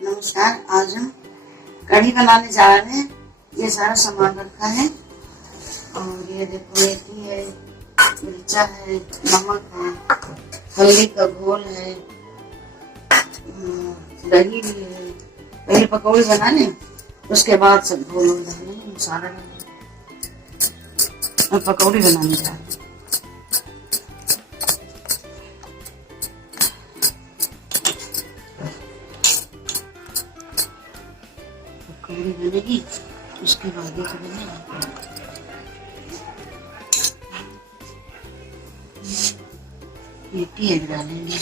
नमस्कार। आज हम कढ़ी बनाने जा रहे हैं। ये सारा सामान रखा है और ये देखो मेथी है, मिर्चा है, नमक है, हल्दी का घोल है, दही भी है। पहले पकौड़ी बना लें, उसके बाद सब घोल डालेंगे, मसाला डालेंगे और पकौड़ी बनाने जा रहे हैं। पकौड़ी बनेगी उसके बाद ये बनेगा। मेथी है डालेंगे,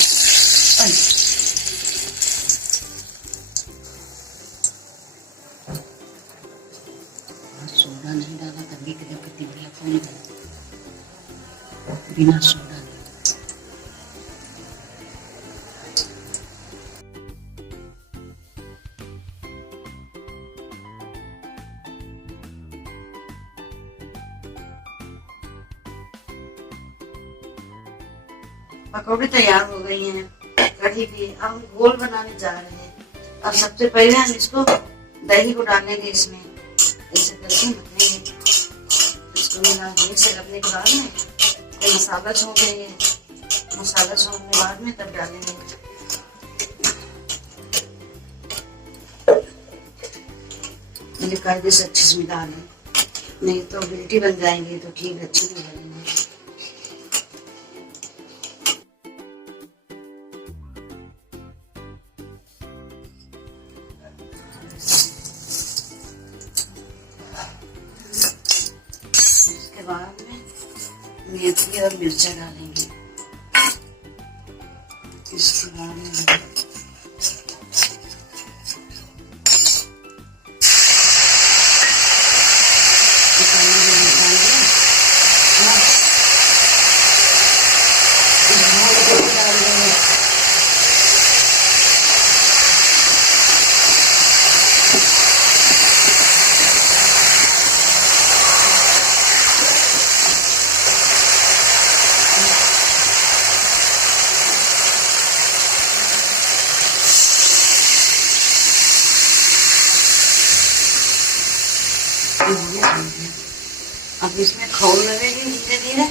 सोडा नहीं डाला तभी के लिए कितनी बढ़िया फूल गई बिना सोडा। पकौड़ी तैयार हो गई हैं, कढ़ी भी। अब हम घोल बनाने जा रहे हैं। अब सबसे पहले हम इसको दही को डालेंगे, इसमें ऐसे करके मथेंगे। इसको मिक्स करने के बाद में तो मसाला छोंक देंगे। मसाला छोंकने के बाद में तब डालेंगे। मैंने कायदे से अच्छे से मिला लें, नहीं तो गिल्टी बन जाएंगे तो ठीक अच्छी नहीं बनेंगे। इसके बाद में मेथी और मिर्चा डालेंगे। इसके बाद में अब इसमें खोल लगेगी धीरे धीरे।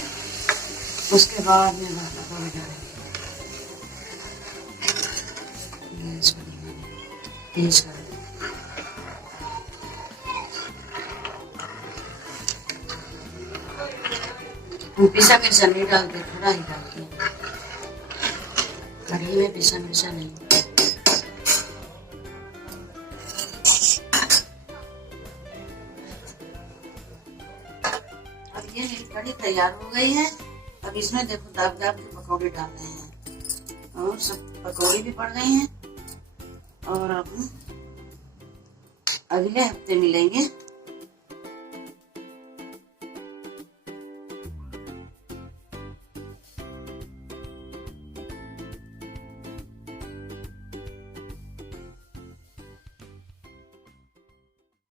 उसके बाद में पकौड़े डालेंगे। तेज कर पिसा मिर्चा नहीं डालते, थोड़ा ही डालते हैं कढ़ी में। पिसा मिर्चा नहीं। ये कढ़ी तैयार हो गई है। अब इसमें देखो दाब दाब के पकौड़े डालने हैं और सब पकौड़ी भी पड़ गई हैं। और अब अगले हफ्ते मिलेंगे।